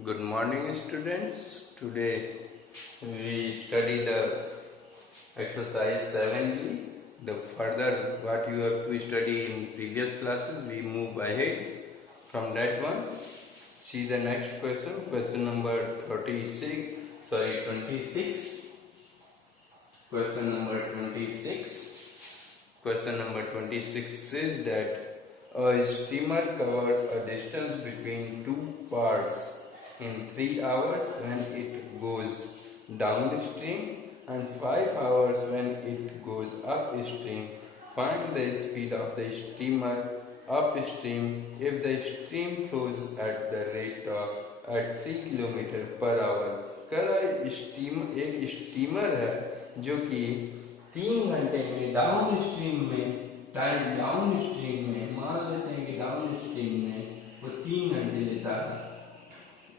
Good morning, students. Today we study the exercise 7B. The further what you have to study in previous classes, we move ahead from that one. See the next question. Question number 26. Sorry, 26. Question number 26. Question number 26 says that a steamer covers a distance between two parts in 3 hours when it goes downstream and 5 hours when it goes upstream. Find the speed of the steamer upstream if the stream flows at the rate of at 3 kilometre per our. कह रहा है एक steamer है जो कि 3 घंटे में down stream में मान लेते हैं कि डाउन स्ट्रीम में वो 3 घंटे लेता है,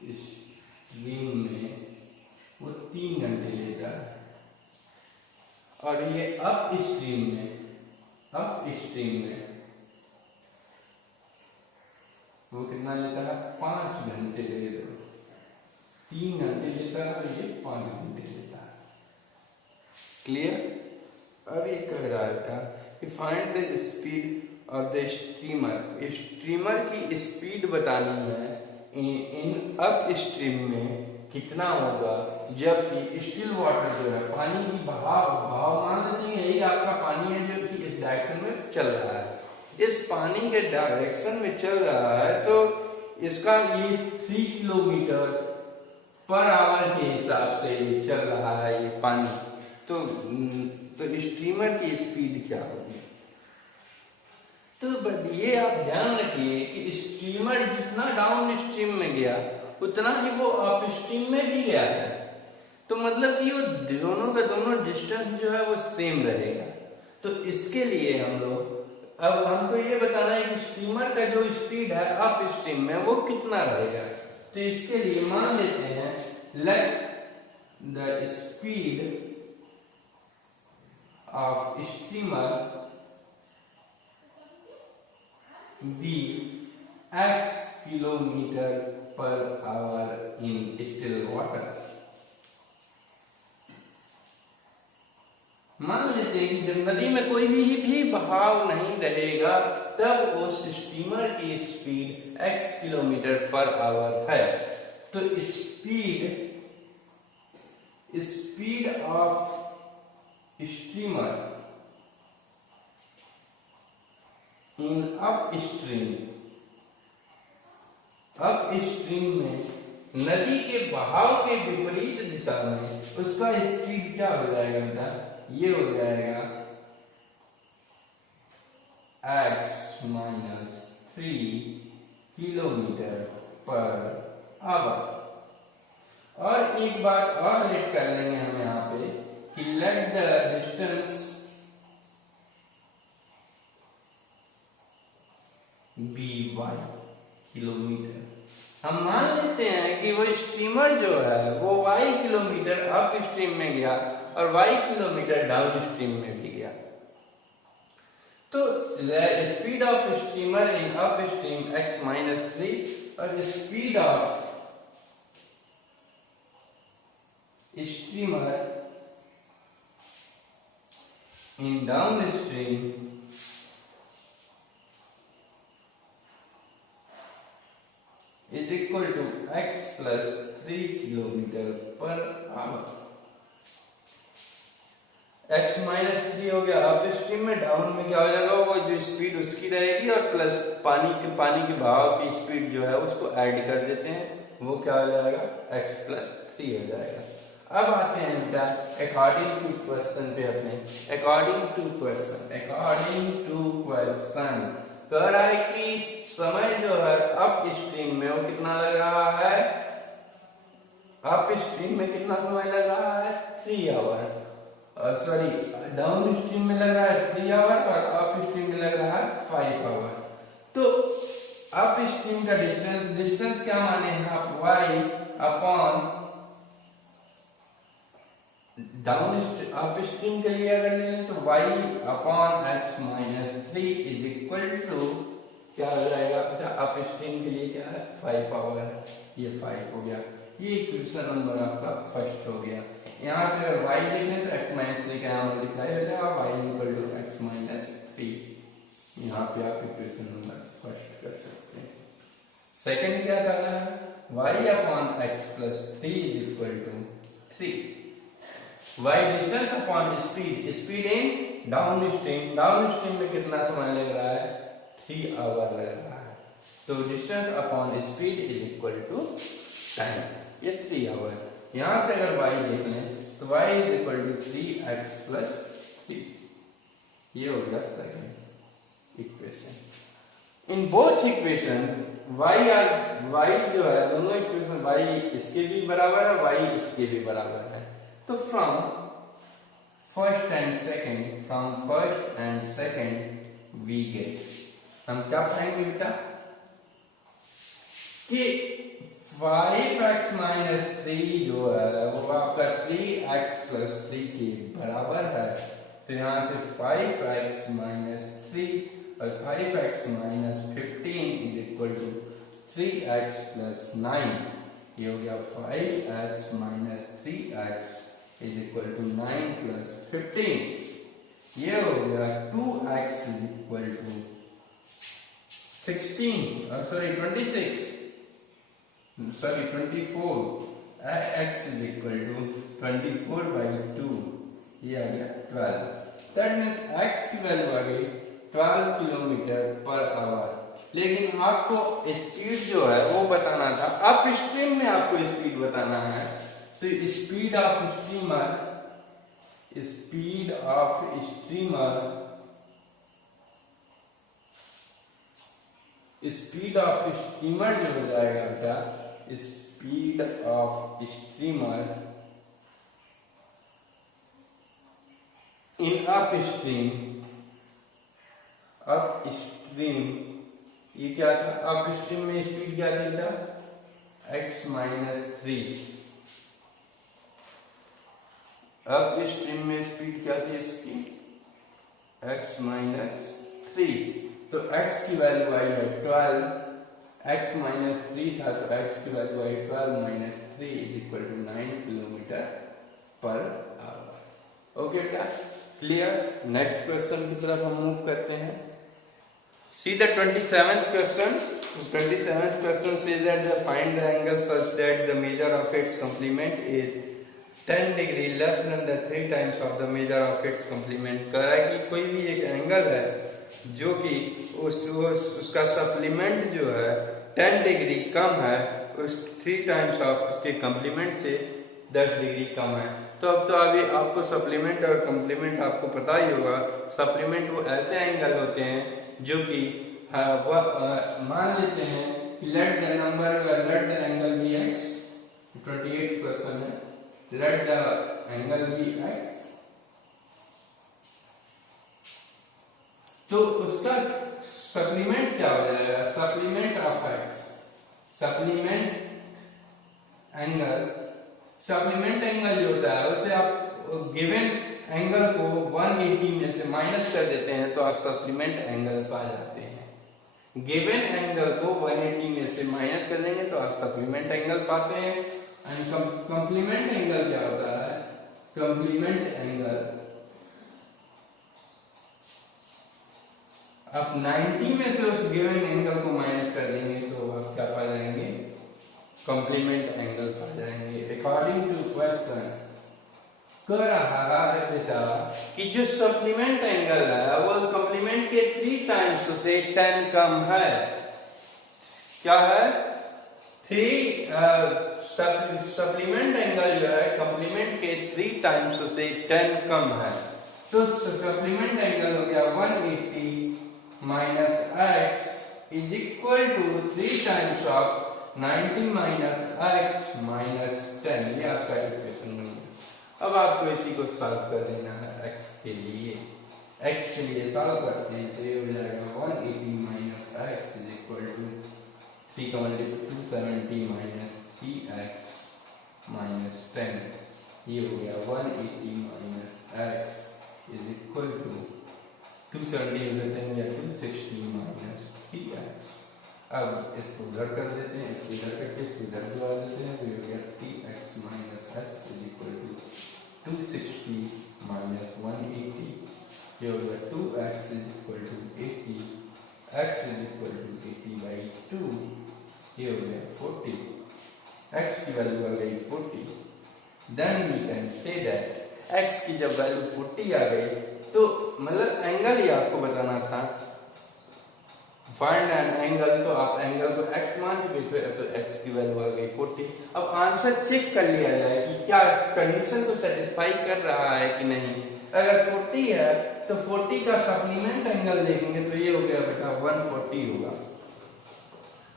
स्ट्रीम में वो 3 घंटे लेता है, और ये अप स्ट्रीम में वो कितना लेता है? 5 घंटे लेता है। 3 घंटे लेता है और ये 5 घंटे लेता है। क्लियर? अब ये कह रहा था कि find the speed of the steamer. Steamer की स्पीड बतानी है इन अप स्ट्रीम में कितना होगा, जबकि स्टिल वाटर जो है पानी की बहाव मान लेते हैं यही आपका पानी है जो कि इस डायरेक्शन में चल रहा है। इस पानी के डायरेक्शन में चल रहा है तो इसका ये 3 किलोमीटर पर आवर के हिसाब से ये चल रहा है ये पानी। तो स्टीमर की स्पीड क्या होगी? तो ये आप ध्यान रखिए कि स्टीमर जितना डाउन स्ट्रीम में गया उतना ही वो अप स्ट्रीम में भी गया है। तो मतलब कि वो दोनों का दोनों डिस्टेंस जो है वो सेम रहेगा। तो इसके लिए हम लोग अब हमको ये बताना है कि स्टीमर का जो स्पीड है अप स्ट्रीम में वो कितना रहेगा। तो इसके लिए मान लेते हैं let the speed of steamer be x kilometre per our in still water. मान लेते हैं कि जब नदी में कोई भी बहाव नहीं रहेगा तब उस स्टीमर की speed x kilometre per our है। तो speed of steamer in upstream में नदी के बहाव के विपरीत दिशा में उसका स्पीड क्या हो जाएगा बेटा? ये हो जाएगा x-3 किलोमीटर पर आवर। और एक बात और लेट कर लेंगे हम यहाँ पे कि let the distance be y kilometre. हम मान लेते हैं कि वो स्टीमर जो है वो y किलोमीटर अप स्ट्रीम में गया और y किलोमीटर डाउन स्ट्रीम में भी गया। तो speed of steamer in up stream x-3 और speed of steamer in downstream is equal to x plus 3 kilometre per our. x minus 3 हो गया अप स्ट्रीम में, डाउन में क्या हो जाएगा? वो जो स्पीड उसकी रहेगी और प्लस पानी के बहाव की स्पीड जो है उसको ऐड कर देते हैं, वो क्या हो जाएगा? x plus 3 हो जाएगा। अब आते हैं बेटा अकॉर्डिंग टू क्वेश्चन पे अपने। अकॉर्डिंग टू क्वेश्चन कह रहा है कि समय जो है अप स्ट्रीम में वो कितना लग रहा है? अप स्ट्रीम में कितना समय लग रहा है? 3 आवर। सॉरी, डाउन स्ट्रीम में लग रहा है 3 आवर और अप स्ट्रीम में लग रहा है 5 आवर। तो अप स्ट्रीम का डिस्टेंस क्या माने हैं आप? y upon down upstream के लिए अगर लें तो y upon x-3 is equal to क्या हो जाएगा? अप स्ट्रीम के लिए क्या है? 5 आवर है। ये 5 हो गया। ये इक्वेशन नंबर आपका फर्स्ट हो गया। यहाँ से अगर y देखें तो x माइनस 3 का यहाँ मल्टीप्लाई हो जाएगा, y equal to x minus 3। यहाँ पे आप इक्वेशन नंबर फर्स्ट कर सकते हैं। सेकंड क्या कर रहा है, y upon x plus 3 is equal to 3। y distance upon speed, speed in downstream में कितना समय लग रहा है, 3 आवर लग रहा है। तो distance upon speed is equal to time, ये 3 आवर। यहां से अगर y देख लें तो y is equal to 3x plus 3। ये हो गया second equation. In both equation y जो है, दोनों इक्वेशन y इसके भी बराबर है, y इसके भी बराबर है। तो from first and second we get, हम क्या पाएंगे बेटा कि 5x माइनस 3 जो है वो आपका 3x प्लस 3 के बराबर है। तो यहाँ से 5x माइनस 3 और 5x minus 15 is equal to 3x plus 9। ये हो गया 5x minus 3x is equal to 9 plus 15। ये हो गया 2x is equal to 26 sorry 24। x is equal to 24/2, ये आ गया 12। दैट मीन्स x की वैल्यू आ गई 12 किलोमीटर पर आवर। लेकिन आपको स्पीड जो है वो बताना था, अप स्ट्रीम में आपको स्पीड बताना है। तो स्पीड ऑफ स्ट्रीमर जो हो जाएगा बेटा, speed of streamer in up stream, ये क्या था, अप स्ट्रीम में स्पीड क्या थी बेटा, x माइनस 3। अप स्ट्रीम में स्पीड क्या थी इसकी, x माइनस 3। तो x की वैल्यू आई है 12, x माइनस 3 था तो x की वैल्यू आई 12 minus 3 is equal to 9 kilometre per hour. Okay बेटा, क्लियर। नेक्स्ट क्वेश्चन की तरफ हम मूव करते हैं। See the 27th question. 27th question says that find the angle such that the measure of its complement is 10 degree less than the 3 times of the measure of its complement। कह रहा है कि कोई भी एक angle है जो कि उसका सप्लीमेंट जो है 10 डिग्री कम है, उस 3 टाइम्स ऑफ उसके कम्प्लीमेंट से 10 डिग्री कम है। तो अब तो अभी आपको सप्लीमेंट और कम्प्लीमेंट आपको पता ही होगा। सप्लीमेंट वो ऐसे एंगल होते हैं जो कि मान लेते हैं कि let the angle be x, 28 question है, let the angle be x, तो उसका सप्लीमेंट क्या हो जाएगा, supplement of x, supplement angle जो होता है उसे आप गिवन एंगल को 180 में से माइनस कर देते हैं तो आप सप्लीमेंट एंगल पा जाते हैं। गिवन एंगल को 180 में से माइनस कर देंगे तो आप सप्लीमेंट एंगल पाते हैं। एंड कंप्लीमेंट एंगल क्या होता है, कंप्लीमेंट एंगल आप 90 में से उस गिवन एंगल को माइनस कर देंगे तो आप क्या पा जाएंगे, कंप्लीमेंट एंगल पा जाएंगे। अकॉर्डिंग टू क्वेश्चन कह रहा है बेटा कि जो सप्लीमेंट एंगल है वो कंप्लीमेंट के 3 टाइम्स से 10 कम है। क्या है, 3 सप्लीमेंट एंगल जो है कंप्लीमेंट के 3 टाइम्स से 10 कम है। तो सप्लीमेंट एंगल हो गया 180 minus x is equal to 3 times of 90 minus x minus 10। ये आपका इक्वेशन बनी। अब आपको इसी को सॉल्व कर देना है x के लिए। x के लिए सॉल्व करते हैं तो ये हो जाएगा 180 minus x is equal to 3 का मल्टीप्लाई 270 माइनस 3x माइनस 10। ये हो गया 180 minus x is equal to 270 या 260 माइनस 3x। अब इसको उधर कर देते हैं, इसको इधर करके इसको इधर बुला देते हैं, तो ये हो गया t x minus x is equal to 260 minus 180, ये हो गया 2x is equal to 80, x is equal to 80/2, ये हो गया 40, x की वैल्यू आ गई 40। Then we can say that x की जब वैल्यू 40 आ गई तो मतलब एंगल ही आपको बताना था, फाइंड एन एंगल, तो आप एंगल को x मान चुके थे, तो x की वैल्यू आ गई 40। अब आंसर चेक कर लिया जाए कि क्या कंडीशन को सेटिस्फाई कर रहा है कि नहीं। अगर 40 है तो 40 का सप्लीमेंट एंगल देखेंगे तो ये हो गया बेटा 140 होगा,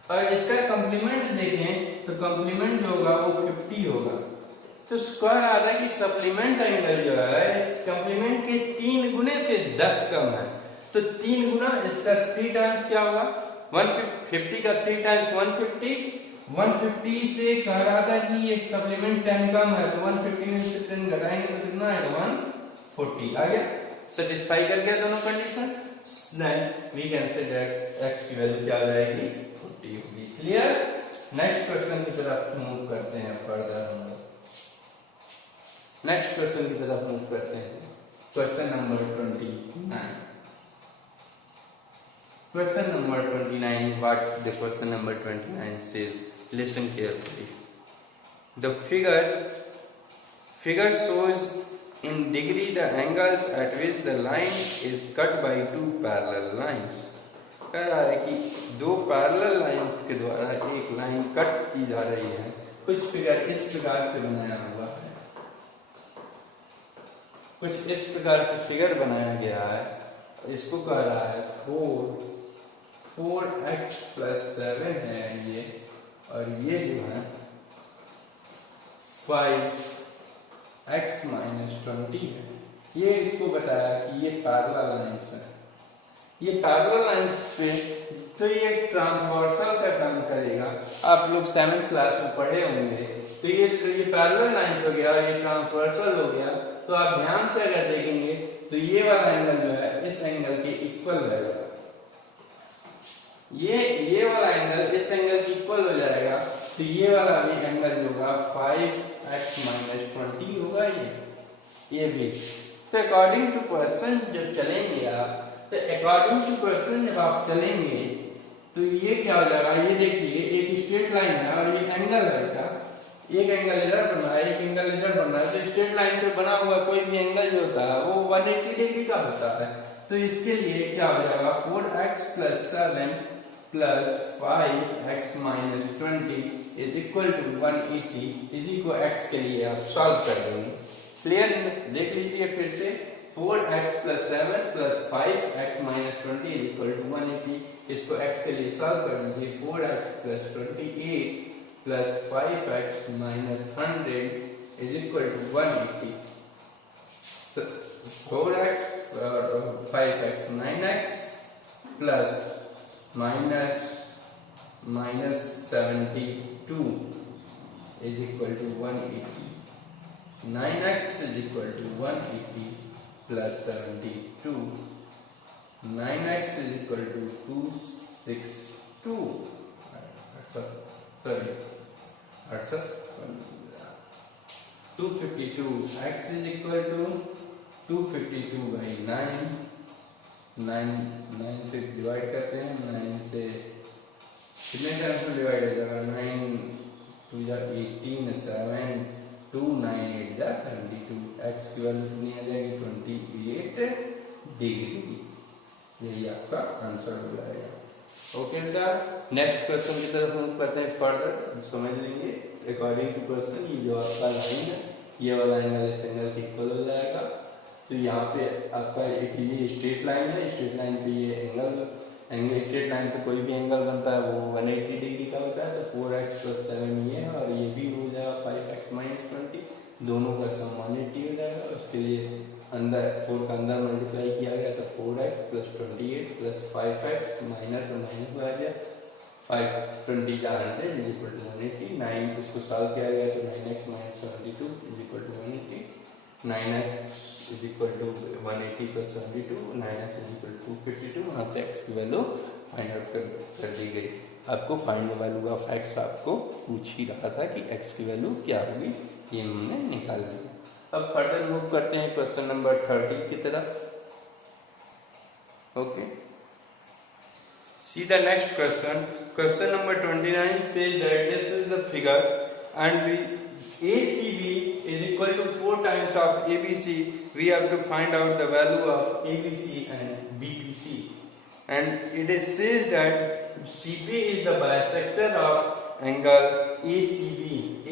और इसका कंप्लीमेंट देखें तो कंप्लीमेंट जो होगा वो 50 होगा। तो स्क्वायर आ रहा है कि सप्लीमेंट एंगल जो है कंप्लीमेंट के 3 गुने से 10 कम है, तो 3 गुना इसका 3 टाइम्स क्या होगा, 150 का 3 टाइम्स 150, 150 से कह रहा था कि ये सप्लीमेंट 10 कम है, तो 150 में से 10 घटाएंगे तो कितना आएगा 140 आ गया। सेटिस्फाई कर गया दोनों condition, then we can say that x की वैल्यू क्या आ जाएगी 40 होगी। क्लियर। नेक्स्ट क्वेश्चन की तरफ मूव करते हैं फर्दर हम लोग, नेक्स्ट क्वेश्चन की तरफ मूव करते हैं। Question number 29। Question number 29, what the question number 29 says, listen carefully. The figure shows in degree the angles at which the line is cut by two parallel lines. कह रहा है कि दो parallel lines के द्वारा एक लाइन कट की जा रही है। कुछ फिगर इस प्रकार से बनाया हुआ है, कुछ इस प्रकार से फिगर बनाया गया है। इसको कह रहा है 4x + 7 है ये, और ये जो है 5x - 20 है। ये इसको बताया कि ये पैरेलल लाइंस है, ये पैरेलल लाइंस पे तो ये ट्रांसवर्सल का काम करेगा। आप लोग 7th क्लास में पढ़े होंगे, तो ये पैरेलल लाइंस हो गया, ये ट्रांसवर्सल हो गया। तो आप ध्यान से अगर देखेंगे तो ये वाला एंगल जो है इस एंगल के इक्वल रहेगा, ये वाला एंगल इस एंगल के इक्वल हो जाएगा। तो ये वाला भी एंगल जो होगा 5x - 20 होगा ये भी। तो अकॉर्डिंग टू पर्सन जब चलेंगे आप, तो अकॉर्डिंग टू पर्सन जब आप चलेंगे तो ये क्या हो जाएगा, ये देखिए एक स्ट्रेट लाइन है और ये एंगल है बेटा, एक एंगल इधर बन रहा है, एक एंगल इधर बन रहा है। तो स्ट्रेट लाइन पे बना हुआ कोई भी एंगल जो होता है वो 180 डिग्री का होता है। तो इसके लिए क्या हो जाएगा 4x + 7 + 5x - 20 is equal to 180। इसी को x के लिए आप सॉल्व कर देंगे। क्लियर, देख लीजिए फिर से 4x + 7 + 5x - 20 is equal to 180। इसको x के लिए सॉल्व कर दीजिए। 4x + 28 + 5x - 100 is equal to 180। 4x 5x 9x plus minus 72 is equal to 180. 9x is equal to 180 plus 72. 9x is equal to 262. Sorry. 252. X is equal to 252/9. 9 से divide करते हैं। 9 से कितने टाइम्स में डिवाइड हो जाएगा? 9 2 जा 18, 7 2 9 8 जा 72। x की वैल्यू कितनी आ जाएगी? 28 डिग्री। यही आपका आंसर हो जाएगा। ओके बेटा, नेक्स्ट क्वेश्चन की तरफ हम करते हैं फर्दर, समझ लेंगे। अकॉर्डिंग टू क्वेश्चन ये जो आपका लाइन है, ये वाला एंगल इस एंगल के इक्वल हो जाएगा। तो यहाँ पे आपका एक ये स्ट्रेट लाइन है, स्ट्रेट लाइन पे ये एंगल स्ट्रेट लाइन पे कोई भी एंगल बनता है वो 180 डिग्री का होता है। तो 4x + 7 ये है और ये भी हो जाएगा 5x - 20, दोनों का सम 180 हो जाएगा। उसके लिए अंदर 4 का अंदर मल्टीप्लाई किया गया तो 4x + 28 + 5x माइनस आ गया 520 का 100 इज इक्वल टू 180। 9 इसको सॉल्व किया गया तो 9x - 72 is equal to 180। 9x is equal to 180 + 72, 9x is equal to 252। वहाँ से x की वैल्यू फाइंड आउट कर दी गई। आपको find the value of x आपको पूछ ही रहा था कि एक्स की वैल्यू क्या होगी, ये हमने निकाल लिया। अब फर्दर मूव करते हैं क्वेश्चन नंबर 30 की तरफ। Okay, see the next question. Question number 29 says that this is the figure and ACB is equal to 4 times of ABC. We have to find out the value of ABC and BPC. And it is said that CP is the bisector of angle ACB.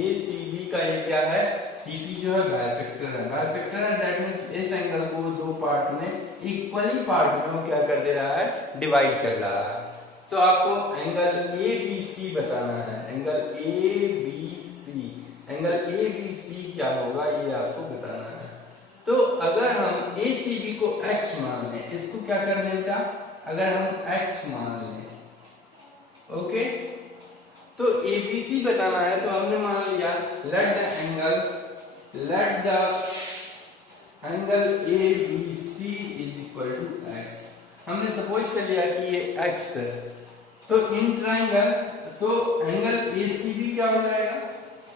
ACB का ये क्या है? CP जो है bisector है। Bisector है, that means इस angle को दो पार्ट में इक्वली पार्ट में वो क्या कर दे रहा है? डिवाइड कर रहा है। तो आपको एंगल ABC बताना है। एंगल ABC क्या होगा ये आपको बताना है। तो अगर हम ACB को x मान लें, इसको क्या कर लें बेटा? अगर हम x मान लें, ओके, तो ABC बताना है तो हमने मान लिया let the angle ABC is equal to x। हमने सपोज कर लिया कि ये x है, तो इन ट्राइंगल तो एंगल ACB क्या हो जाएगा?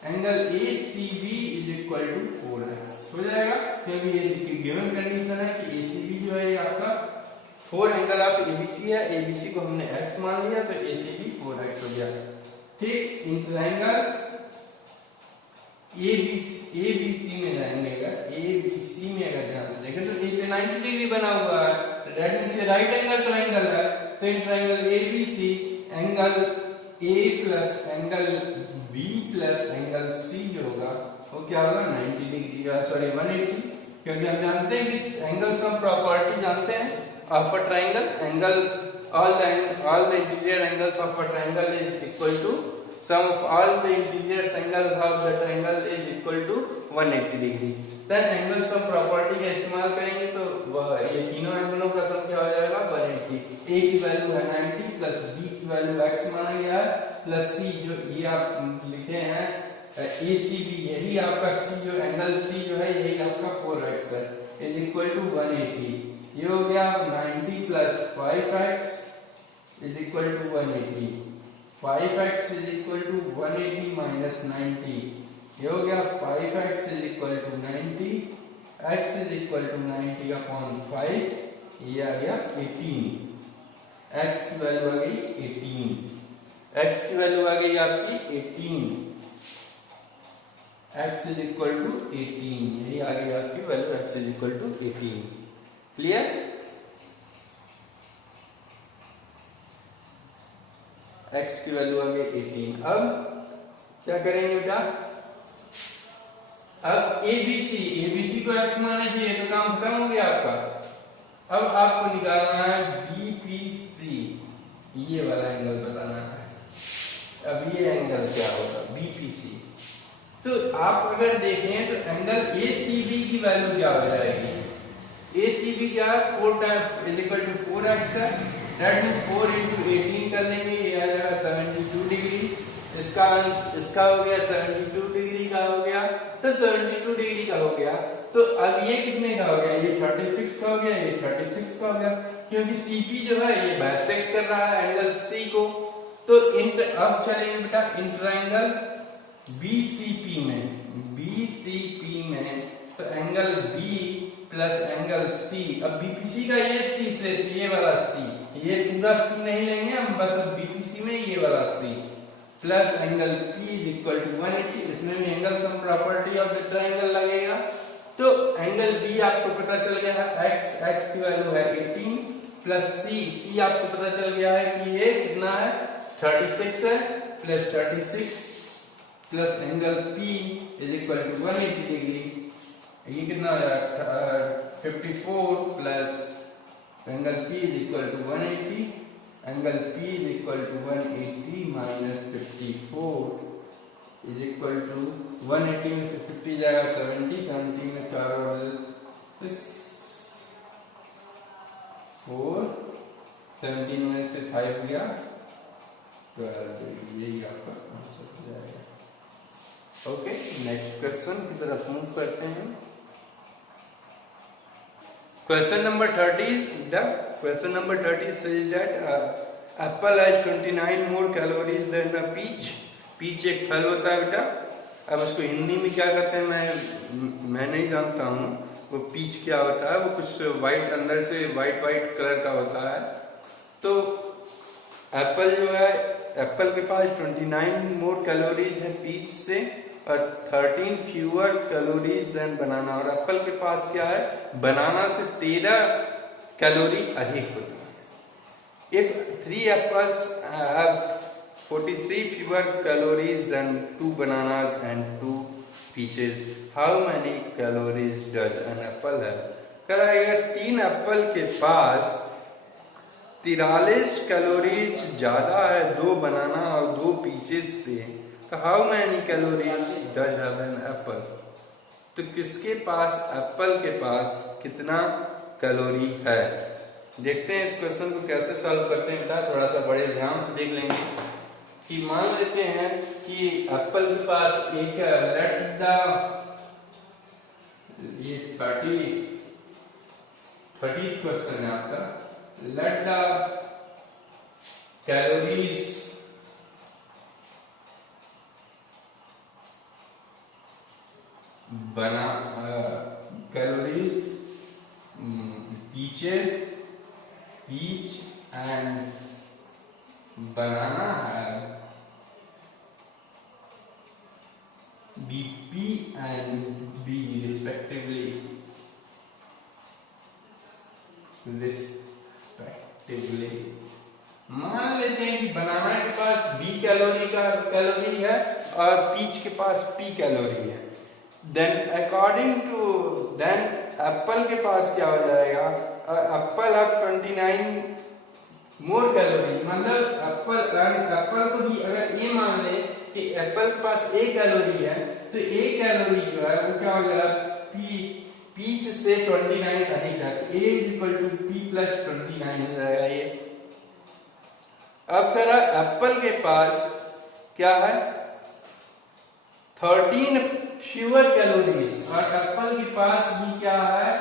Angle ACB is equal to 4x हो जाएगा, क्योंकि ये गिवन कंडीशन है कि ACB जो है आपका 4 एंगल ऑफ ABC है। ABC को हमने x मान लिया तो ACB 4x हो गया। ठीक, इन ट्राइंगल ABC में जाएंगे, ABC में अगर ध्यान से देखें तो ये 90 डिग्री बना हुआ है, that means right angle triangle है। तो in triangle ABC angle A plus angle B plus angle C जो होगा वो क्या होगा? 90 डिग्री का, सॉरी 180, क्योंकि हम जानते हैं कि एंगल्स ऑफ प्रॉपर्टी जानते हैं of a triangle. Angle all the interior angles of a triangle is equal to sum of all the interior angles of the triangle is equal to 180 degree। then angles of property का इस्तेमाल करेंगे तो ये तीनों एंगलों का सम क्या हो जाएगा? 180। A की वैल्यू है 90 प्लस B की वैल्यू x माना गया है प्लस C जो ये आप लिखे हैं ACB, यही आपका C जो एंगल C जो है यही आपका 4x है, इज इक्वल टू 180। ये हो गया 90 plus 5x is equal to 180। 5x is equal to 180 minus 90, ये हो गया 5x is equal to 90, x is equal to 90 upon 5, ये आ गया 18। x की वैल्यू आ गई 18, x की वैल्यू आ गई आपकी 18, x इज इक्वल टू 18, यही आ गई आपकी value x is equal to 18। Clear? x की वैल्यू आ गई 18। अब क्या करेंगे बेटा? अब ABC को x मानना चाहिए तो काम खत्म हो गया आपका। अब आपको निकालना है BPC, ये वाला एंगल बताना है। अब ये एंगल क्या होगा? BPC। तो आप अगर देखें तो एंगल ACB की वैल्यू क्या हो जाएगी? ACB क्या है? 4 times is equal to 4x है, दैट मींस 4 into 18 कर लेंगे, ये आ जाएगा 72 डिग्री। इसका हो गया 72 डिग्री का हो गया, तो 72 डिग्री का हो गया। तो अब ये कितने का हो गया? ये 36 का हो गया, ये 36 का हो गया, क्योंकि CP जो है ये बाइसेक्ट कर रहा है एंगल C को। तो अब चलेंगे बेटा इन ट्राइंगल BCP में, तो angle B plus angle C। अब BPC का ये C से ये वाला C, ये पूरा C नहीं लेंगे हम, बस अब BPC में ये वाला C plus angle P is equal to 180। इसमें भी angle sum property of the triangle लगेगा। तो एंगल B आपको पता चल गया है x की वैल्यू है 18 प्लस C आपको पता चल गया है कि ये कितना है? 36 है, plus 36 plus angle P is equal to 180 degree, ये कितना हो जाएगा? 54 plus angle P is equal to 180, angle P is equal to 180 minus 54 is equal to 180 में से 50 जाएगा 70 में 4 और 4, 17 में से 5 गया 12, यही आपका आंसर हो जाएगा। ओके, नेक्स्ट क्वेश्चन की तरफ मूव करते हैं। Question number 30 says that apple has 29 more calories than the peach. Peach एक फल होता है बेटा। अब उसको हिंदी में क्या कहते हैं मैं नहीं जानता हूँ। वो पीच क्या होता है, वो कुछ वाइट अंदर से वाइट कलर का होता है। तो एप्पल जो है, एप्पल के पास 29 मोर कैलोरीज है पीच से और 13 फ्यूअर कैलोरीज देन बनाना। और एप्पल के पास क्या है, बनाना से 13 कैलोरी अधिक होता है। If 3 apples have 43 fewer calories than 2 bananas and 2 peaches, how many calories does an apple have? कह रहा है अगर 3 एप्पल के पास 43 कैलोरीज ज्यादा है 2 बनाना और 2 पीचेस से, तो how many calories does have an apple? तो किसके पास, एप्पल के पास कितना कैलोरी है? देखते हैं इस क्वेश्चन को कैसे सॉल्व करते हैं बेटा। थोड़ा सा बड़े ध्यान से देख लेंगे कि मान लेते हैं कि एप्पल के पास एक लेट द ये 30 क्वेश्चन है आपका। लेट द कैलोरीज बना कैलोरीज पीच एंड बनाना है BP and B respectively. मान लेते हैं कि बनाना के पास B कैलोरी है और पीच के पास P कैलोरी है। देन एप्पल के पास क्या हो जाएगा, एप्पल अब 29 मोर कैलोरी, मतलब एप्पल को भी अगर ये मान ले कि एप्पल के पास एक कैलोरी है तो एक कैलोरी जो है वो क्या हो जाएगा, पीच से 29 अधिक है, तो A = P + 29 हो जाएगा ये। अब करा एप्पल के पास क्या है 13 फ्यूअर कैलोरीज और एप्पल के पास भी क्या है,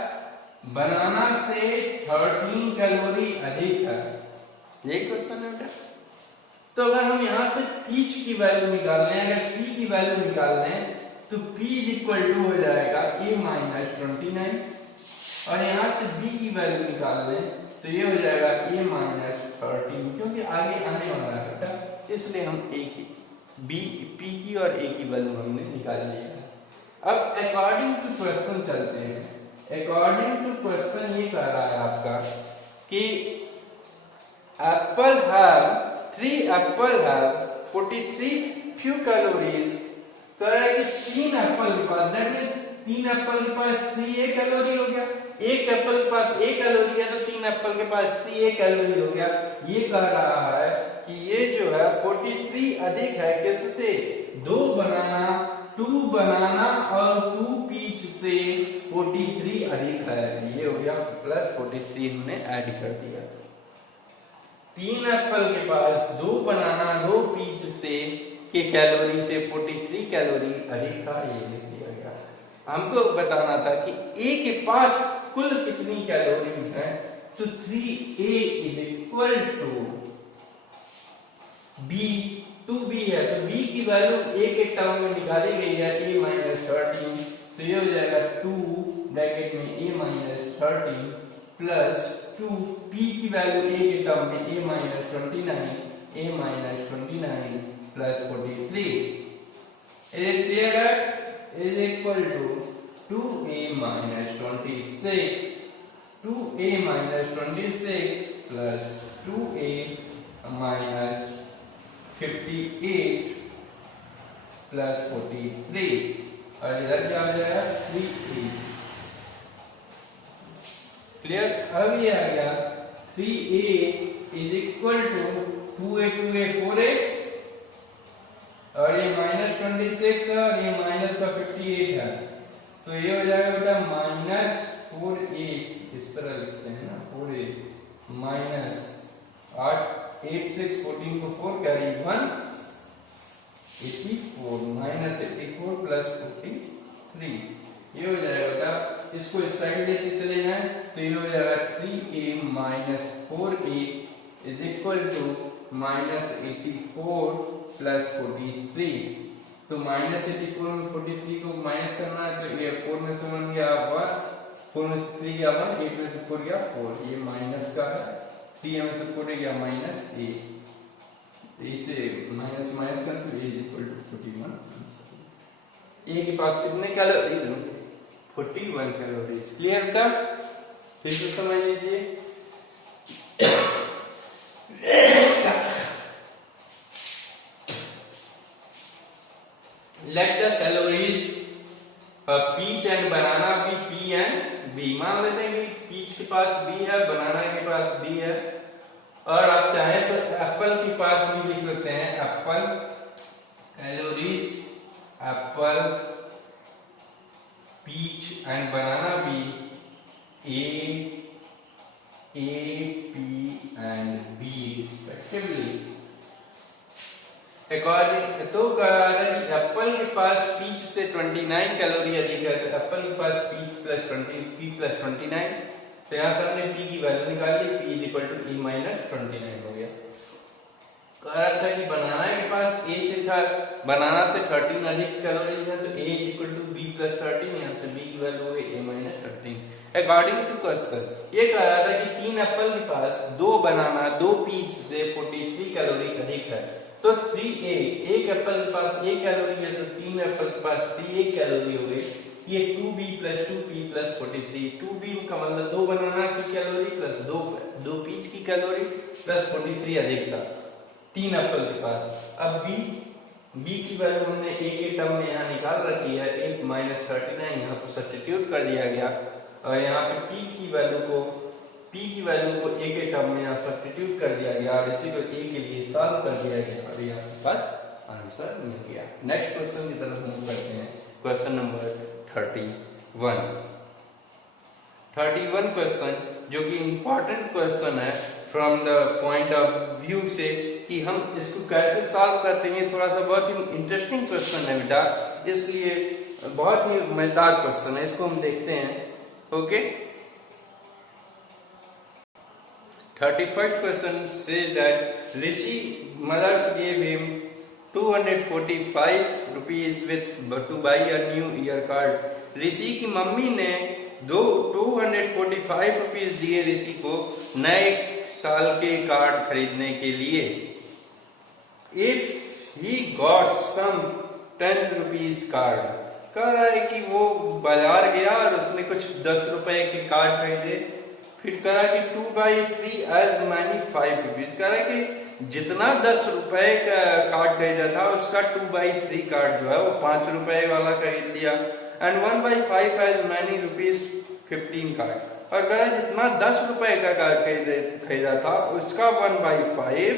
बनाना से 13 कैलोरी अधिक है। ये क्वेश्चन है बेटा। तो अगर हम यहां से पीच की वैल्यू निकाल लें, अगर P की वैल्यू निकाल लें तो P = हो जाएगा A - 29 और यहां से B की वैल्यू निकाल लें तो ये हो जाएगा A - 13, क्योंकि आगे आने वाला है बेटा, इसलिए हम A की P की और A की वैल्यू हमने निकाल ली है। अब अकॉर्डिंग टू क्वेश्चन चलते हैं। अकॉर्डिंग टू क्वेश्चन ये कह रहा है आपका कि three apple have 43 few calories। कह रहा है कि 3 एप्पल के पास, दैट 3 एप्पल के पास 3A कैलोरी हो गया। एक एप्पल के पास A कैलोरी है तो 3 एप्पल के पास 3A कैलोरी हो गया। ये कह रहा है कि ये जो है 43 अधिक है किससे, 2 बनाना और 2 पीच से 43 अधिक है। ये हो गया प्लस 43 हमने ऐड कर दिया। 3 एप्पल के पास 2 बनाना 2 पीच से के कैलोरी से 43 कैलोरी अधिक था, ये लिख दिया गया। हमको बताना था कि A के पास कुल कितनी कैलोरीज है, तो 3A = B, 2B है तो B की वैल्यू A के टर्म में निकाली गई है A - 13, तो ये हो जाएगा 2 ब्रैकेट में A - 13 प्लस 2 P की वैल्यू A के टर्म में A - 29 प्लस 43 इज क्लियर है, is equal to 2A - 26 plus 2A - 58 plus 43 और इधर क्या हो जाएगा 3A। क्लियर। अब ये आ गया 3A = 2A 4A और ये -26 है और ये -58 है, तो ये हो जाएगा बेटा -4A। इस तरह लिखते हैं ना, 4A -8 6 14 को 4 कैरी 1 84 -84 प्लस 43, ये हो जाएगा बेटा। इसको इस साइड लेते चले जाएं तो ये हो जाएगा 3A - 4A = -84 प्लस 43। तो -84 में 43 को माइनस करना है, तो ये 4 में से 1 गया 1, 4 में से 3 गया 1, 8 में से 4 गया 4, ये माइनस का है। 3 में से 4 गया -a, इसे minus minus cancel, a equal to 41। A के पास कितने कैलोरीज होंगे? 41 कैलोरीज। क्लियर था? फिर से समझ लीजिए। Let the calories peach and banana B P and B. मान लेते हैं कि पीच के पास बी है, बनाना के पास बी है, और आप चाहें तो एप्पल के पास भी लिख लेते हैं apple calories, apple peach and banana B A P and B respectively. According तो कह रहा है कि एप्पल के पास पीच से 29 कैलोरी अधिक है, तो एप्पल के पास पीच प्लस 20 पी प्लस 29, तो यहाँ से हमने पी की वैल्यू निकाली, P is equal to E minus 29 हो गया। कह रहा था कि बनाना के पास ए से था, बनाना से 13 अधिक कैलोरी है, तो A is equal to B plus 13, यहाँ से बी की वैल्यू हो गई A minus 13। According to question ये कह रहा था कि 3 एप्पल के पास 2 बनाना 2 पीस से 43 कैलोरी अधिक है, तो 3a, एक एप्पल के पास 1 कैलोरी है, तो 3 एप्पल के पास 3a कैलोरी हो गई। ये 2b plus 2p plus 43, 2b का मतलब 2 बनाना की कैलोरी प्लस 2 पीच की कैलोरी प्लस 43 अधिक था 3 एप्पल के पास। अब b की वैल्यू हमने a के टर्म में यहाँ निकाल रखी है, 1 माइनस 39 यहाँ पर सब्स्टिट्यूट कर दिया गया, और यहाँ पे p की वैल्यू को a के टर्म में यहाँ सब्स्टिट्यूट कर दिया गया, और इसी को a के लिए सॉल्व कर दिया गया, और यहाँ पास आंसर मिल गया। नेक्स्ट क्वेश्चन की तरफ मूव करते हैं। क्वेश्चन नंबर 31 क्वेश्चन, जो कि इंपॉर्टेंट क्वेश्चन है from the point of view से कि हम इसको कैसे सॉल्व करते हैं। थोड़ा सा बहुत ही इंटरेस्टिंग क्वेश्चन है बेटा, इसलिए बहुत ही मजेदार क्वेश्चन है, इसको हम देखते हैं। Okay, 31st question says that Rishi mothers gave him 245 rupees with to buy a new ear cards. ऋषि की मम्मी ने 245 रुपीज दिए ऋषि को नए साल के कार्ड खरीदने के लिए। If he got some 10 rupees card, कह रहा है कि वो बाजार गया और उसने कुछ 10 रुपए के कार्ड खरीदे, फिर कह रहा है कि 2/3 as many 5 rupees, कह रहा है कि जितना 10 रुपए का कार्ड खरीदा था उसका 2/3 कार्ड जो है वो 5 रुपए वाला खरीद लिया, and 1/5 as many rupees 15 card, और कह रहा है जितना 10 रुपए का कार्ड खरीदा था उसका 1/5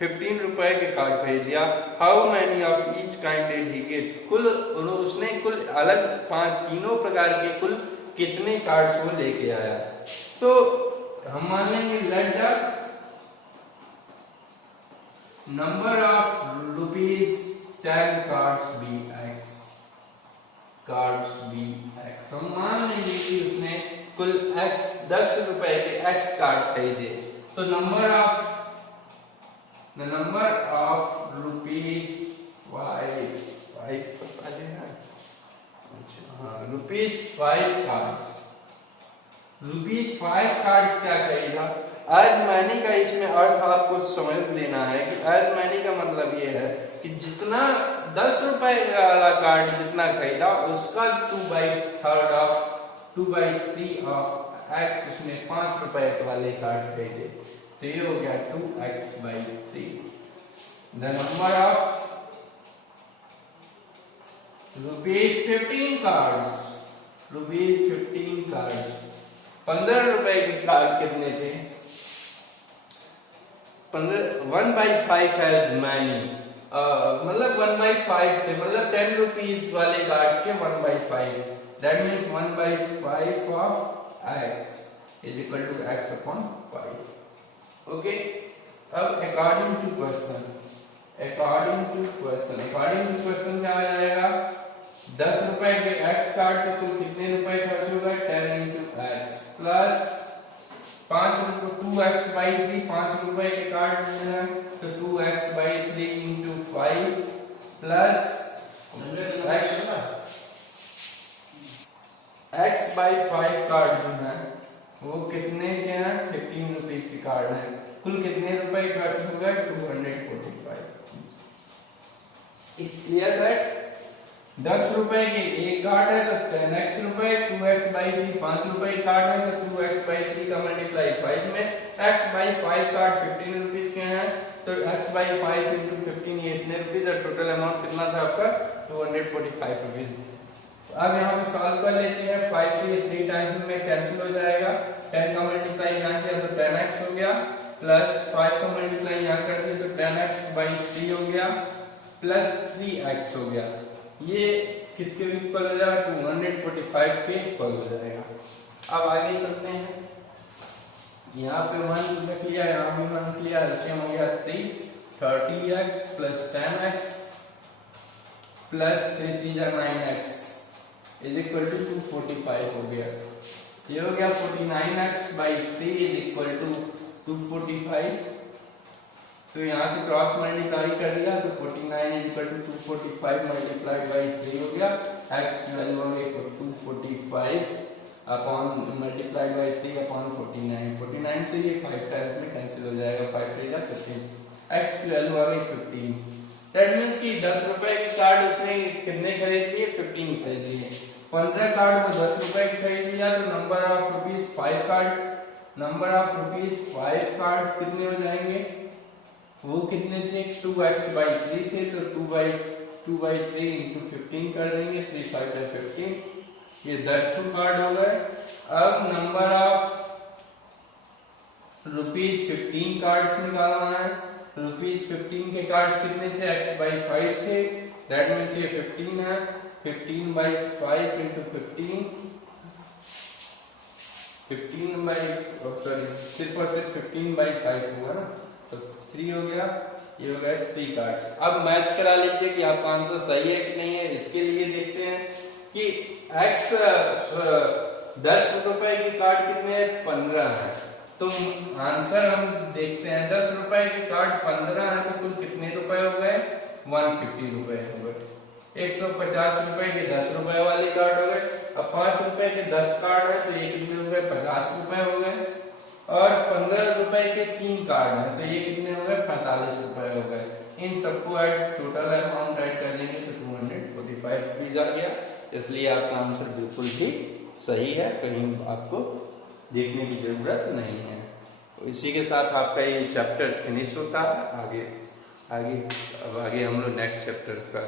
15 रुपए के कार्ड खरीद लिया। How many of each kind did he get, कुल उसने कुल अलग 5 तीनों प्रकार के कुल कितने कार्ड्स वो लेके आया। तो हम मान लेंगे let the number of rupees 10 cards be x, हम मान लेंगे कि उसने कुल x 10 रुपए के x कार्ड खरीदे, तो नंबर ऑफ रुपीज 5 कार्ड्स क्या खरीदा। एज मैनी का इसमें अर्थ आपको समझ लेना है कि एज मैनी का मतलब ये है कि जितना 10 रुपए वाला कार्ड जितना खरीदा उसका 2/3 ऑफ x उसने 5 रुपए वाले कार्ड खरीदे, तो ये हो गया 2x/3। The number of ₹15 cards, 15 रुपए के कार्ड कितने थे, 1/5 एज मैनी, मतलब 1/5 थे, मतलब 10 रुपीज वाले कार्ड्स के 1/5, that means 1/5 of x is equal to x/5। Okay, अब अकॉर्डिंग टू क्वेश्चन क्या आ जाएगा, 10 रुपए के x कार्ड पे कुल कितने रुपए खर्च होगा, 10 × x प्लस 5 रुपए 2x/3, 5 रुपए के कार्ड है तो 2x/3 into 5 plus x/5 card जो है वो कितने के हैं? 15 रुपीज के कार्ड है। कुल कितने रुपए खर्च हो गए? 245। इट्स क्लियर दैट 10 रुपए के एक कार्ड है तो 10x रुपए, 2x/3 5 रुपए कार्ड है तो 2x/3 का मल्टीप्लाई 5 में, x/5 कार्ड 15 रुपीज के हैं तो x/5 इंटू 15 ये इतने रुपीज और टोटल अमाउंट कितना था आपका? 245 रुपीज। अब यहाँ पे सॉल्व कर लेते हैं। 5 से ये 3 टाइम्स में कैंसिल हो जाएगा। 10 का मल्टीप्लाई यहाँ किया तो 10x हो गया, प्लस 5 का मल्टीप्लाई यहाँ कर दिया तो 10x/3 हो गया, प्लस 3x हो गया। ये किसके इक्वल हो जाएगा? 245 के इक्वल हो जाएगा। अब आगे चलते हैं। यहाँ पे 1 रख लिया, यहाँ भी 1 लिया, हो गया 3 30x plus 10x plus 3 3 9x is equal to 245 हो गया। ये हो गया 49x/3 इज इक्वल टू 245। तो यहाँ से क्रॉस मल्टीप्लाई कर दिया तो 49 is equal to 245 multiplied by 3 हो गया। x की वैल्यू हो गई 245 अपॉन मल्टीप्लाइड बाई 3 अपॉन 49। 49 से ये 5 टाइम्स में कैंसिल हो जाएगा, 5 3 जा 15। x की वैल्यू आ गई 15। दैट मींस कि 10 रुपए के कार्ड उसने कितने खरीद लिए? 15 खरीद लिए। 15 कार्ड में 10 रुपए के खरीद लिया तो number of rupees 5 card, number of rupees 5 cards कितने हो जाएंगे? वो कितने थे? 2x/3 थे तो 2/3 इंटू 15 कर देंगे, 3 5 15। ये 10 कार्ड हो गए। अब नंबर ऑफ रुपीज 15 कार्ड्स निकालना है। रुपीज 15 के कार्ड्स कितने थे? x/5 थे। दैट मीन्स ये 15 है। 15/5 इंटू सिर्फ और सिर्फ 15/5 हुआ ना, तो 3 हो गया। ये हो गया 3 कार्ड्स। अब मैथ करा लीजिए कि आपका आंसर सही है कि नहीं है। इसके लिए देखते हैं कि x 10 रुपए के कार्ड कितने हैं? 15 है। तो आंसर हम देखते हैं। 10 रुपए के कार्ड 15 है तो कुल कितने रुपए हो गए? 150 रुपए हो गए। 150 रुपए के 10 रुपए वाले कार्ड हो गए। अब 5 रुपए के 10 कार्ड है तो ये कितने हो गए? 50 रुपए हो गए। और 15 रुपए के 3 कार्ड हैं तो ये कितने हो गए? 45 रुपए हो गए। इन सबको ऐड टोटल अमाउंट ऐड कर देंगे तो 245 रुपीज आ गया। इसलिए आपका आंसर बिल्कुल ही सही है, कहीं आपको देखने की जरूरत नहीं है। इसी के साथ आपका ये चैप्टर फिनिश होता है। आगे अब हम लोग नेक्स्ट चैप्टर का